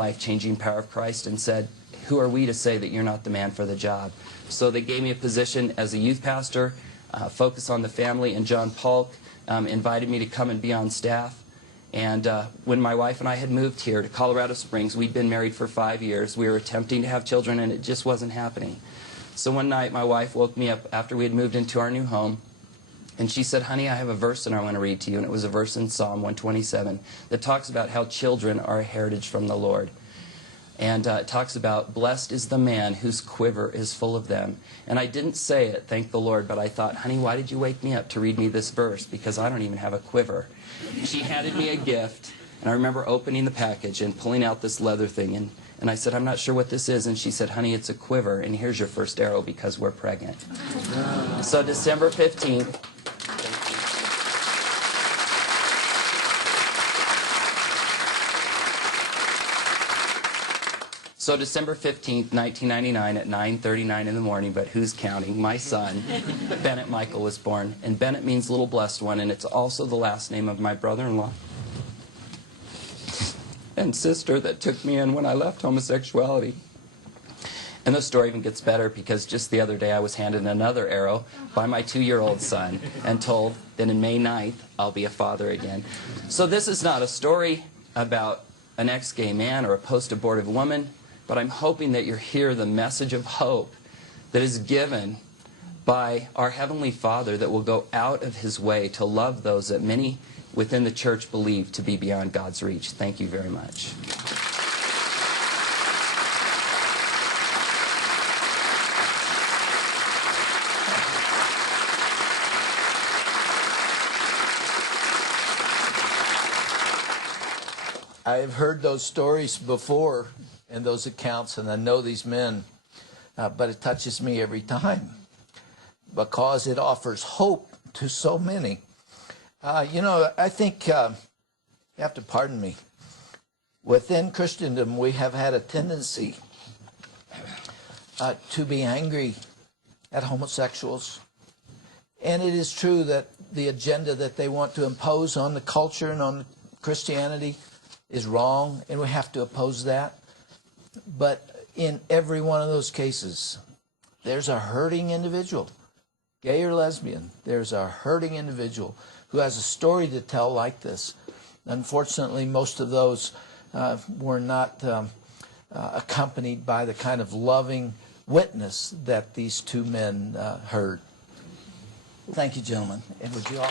life-changing power of Christ and said, who are we to say that you're not the man for the job? So they gave me a position as a youth pastor, focus on the family, and John Polk invited me to come and be on staff. And when my wife and I had moved here to Colorado Springs, we'd been married for 5 years. We were attempting to have children, and it just wasn't happening. So one night, my wife woke me up after we had moved into our new home, and she said, honey, I have a verse that I want to read to you. And it was a verse in Psalm 127 that talks about how children are a heritage from the Lord. And it talks about, blessed is the man whose quiver is full of them. And I didn't say it, thank the Lord, but I thought, honey, why did you wake me up to read me this verse? Because I don't even have a quiver. She handed me a gift, and I remember opening the package and pulling out this leather thing. And I said, I'm not sure what this is. And she said, honey, it's a quiver, and here's your first arrow because we're pregnant. So December 15th, So December 15th, 1999 at 9:39 in the morning, but who's counting? My son, Bennett Michael, was born. And Bennett means little blessed one, and it's also the last name of my brother-in-law and sister that took me in when I left homosexuality. And the story even gets better because just the other day I was handed another arrow by my 2-year-old son and told that in May 9th I'll be a father again. So this is not a story about an ex-gay man or a post-abortive woman, but I'm hoping that you'll hear the message of hope that is given by our Heavenly Father that will go out of His way to love those that many within the church believe to be beyond God's reach. Thank you very much. I've heard those stories before and those accounts, and I know these men, but it touches me every time because it offers hope to so many. You know, I think, you have to pardon me, within Christendom we have had a tendency to be angry at homosexuals. And it is true that the agenda that they want to impose on the culture and on Christianity is wrong, and we have to oppose that. But in every one of those cases, there's a hurting individual, gay or lesbian. There's a hurting individual who has a story to tell like this. Unfortunately, most of those were not accompanied by the kind of loving witness that these two men heard. Thank you, gentlemen. And would you all...